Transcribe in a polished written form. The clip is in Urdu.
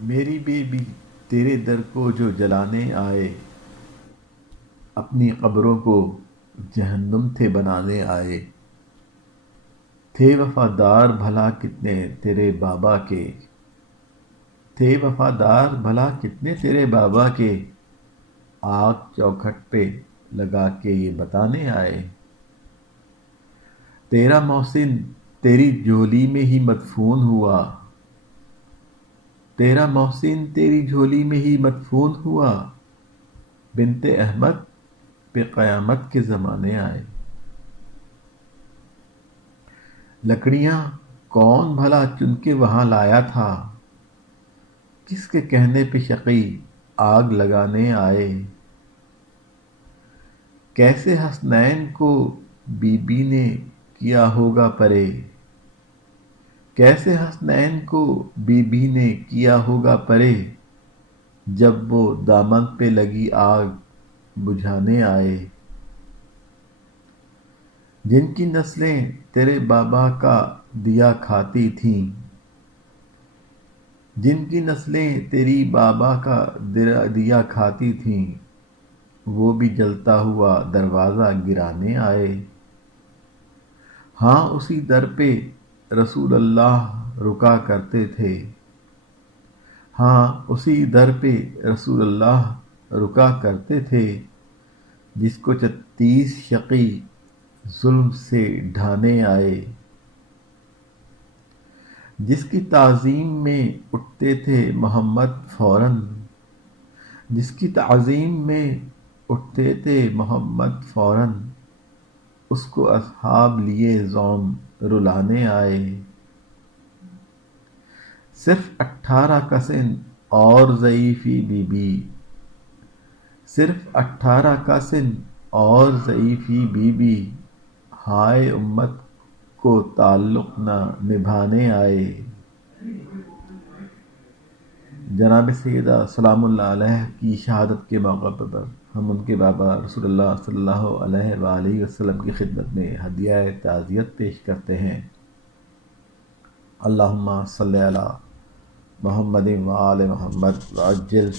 میری بیوی تیرے در کو جو جلانے آئے، اپنی قبروں کو جہنم تھے بنانے آئے۔ تھے وفادار بھلا کتنے تیرے بابا کے، تھے وفادار بھلا کتنے تیرے بابا کے، آگ چوکھٹ پہ لگا کے یہ بتانے آئے۔ تیرا محسن تیری جھولی میں ہی مدفون ہوا، تیرا محسن تیری جھولی میں ہی مدفون ہوا، بنت احمد پہ قیامت کے زمانے آئے۔ لکڑیاں کون بھلا چن کے وہاں لایا تھا، کس کے کہنے پہ شقی آگ لگانے آئے۔ کیسے حسنین کو بی بی نے کیا ہوگا پرے، کیسے حسنین کو بی بی نے کیا ہوگا پرے، جب وہ دامن پہ لگی آگ بجھانے آئے۔ جن کی نسلیں تیرے بابا کا دیا کھاتی تھیں، جن کی نسلیں تیری بابا کا دیا کھاتی تھیں، وہ بھی جلتا ہوا دروازہ گرانے آئے۔ ہاں اسی در پہ رسول اللہ رکا کرتے تھے، ہاں اسی در پہ رسول اللہ رکا کرتے تھے، جس کو 36 شقی ظلم سے ڈھانے آئے۔ جس کی تعظیم میں اٹھتے تھے محمد فوراً، جس کی تعظیم میں اٹھتے تھے محمد فوراً، اس کو اصحاب لیے زوم رلانے آئے۔ صرف 18 کا سن اور ضعیفی بی بی، صرف 18 کا سن اور ضعیفی بی بی، ہائے امت کو تعلق نہ نبھانے آئے۔ جناب سیدہ سلام اللہ علیہ کی شہادت کے موقع پر ہم ان کے بابا رسول اللہ صلی اللہ علیہ وآلہ وسلم کی خدمت میں ہدیہ تعزیت پیش کرتے ہیں۔ اللہم صلی علی محمد وآل محمد وعجل